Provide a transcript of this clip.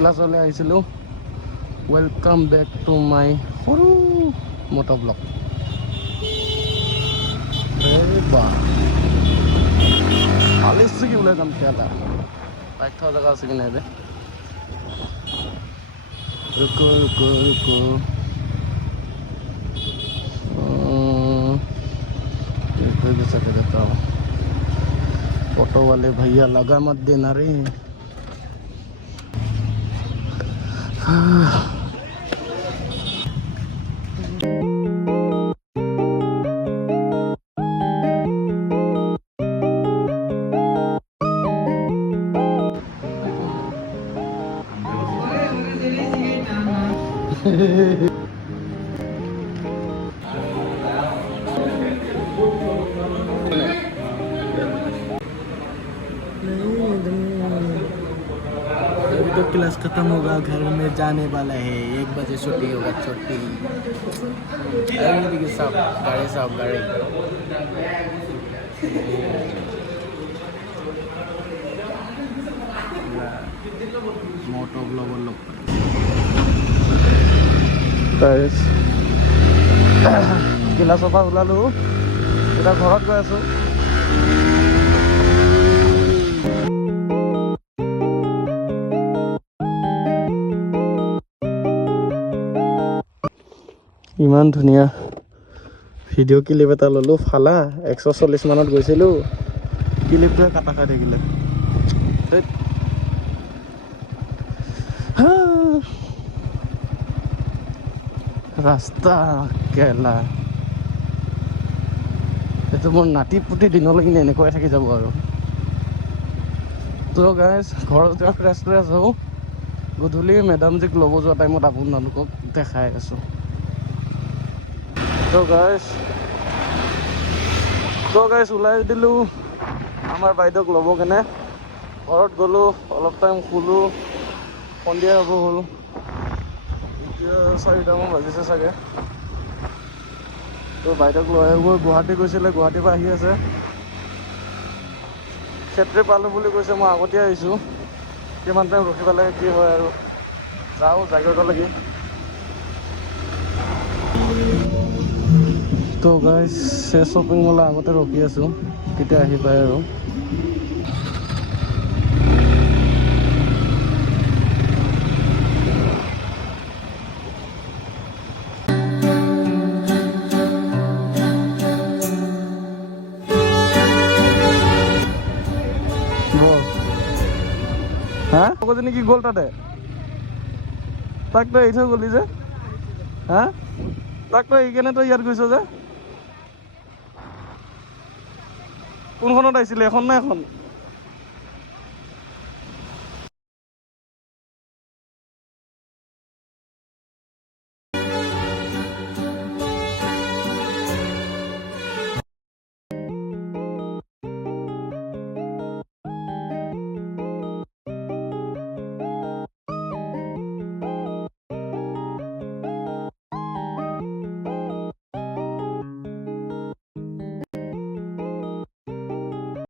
ক্লাছলৈ আহিছিলোঁ। Welcome back to my সৰু মটো ব্লগ। বা আলিছে কি ওলাই যাম এতিয়া এটা বাইক থোৱা জেগা আছে কি নাই বে। रुको रुको रुको कर देता हूँ। ऑटो वाले भैया लगा मत देना रे। अभी तो क्लास खत्म होगा, घर में जाने वाला है। 1 बजे छुट्टी होगा। छुट्टी साहब गाड़ी साहब गाड़ी मोटो ब्लॉगर लोग ক্লাছৰ পৰা ওলালোঁ, এতিয়া ঘৰত গৈ আছোঁ। ইমান ধুনীয়া ভিডিঅ' ক্লিপ এটা ল'লোঁ। ফালা 140 মানত গৈছিলোঁ, ক্লিপটোৱে কাটা খাই থাকিলে। ৰাস্তা কেলা, এইটো মোৰ নাতি পুতি দিনলৈকে এনেকুৱাই থাকি যাব আৰু। তো গাইজ ঘৰত যোৱা ফ্ৰেছ হওঁ, গধূলি মেডামজীক ল'ব যোৱা টাইমত আপোনালোকক দেখাই আছোঁ। তো গাইজ ওলাই দিলোঁ আমাৰ বাইদেউক ল'ব কেনে। ঘৰত গ'লোঁ, অলপ টাইম শুলোঁ, সন্ধিয়া হ'ব হ'ল। এতিয়া 4টামান বাজিছে চাগে। তো বাইদেউক লৈ আহিব গুৱাহাটী গৈছিলে, গুৱাহাটীৰ পৰা আহি আছে। ক্ষেত্ৰী পালোঁ বুলি কৈছে, মই আগতীয়া আহিছোঁ। কিমান টাইম ৰখিব লাগে কি হয় আৰু, যাওঁ জাগিৰোডলৈকে। তো গাইজ শ্বপিং মলৰ আগতে ৰখি আছোঁ, কেতিয়া আহি পায় আৰু। হা কজনী কি গ'ল তাতে? তাক তই এৰি থৈ গ'লি যে? হা তাক তই এৰি কেনে তই ইয়াত গৈছ যে? কোনখনত আহিছিলে, এখন নে এখন?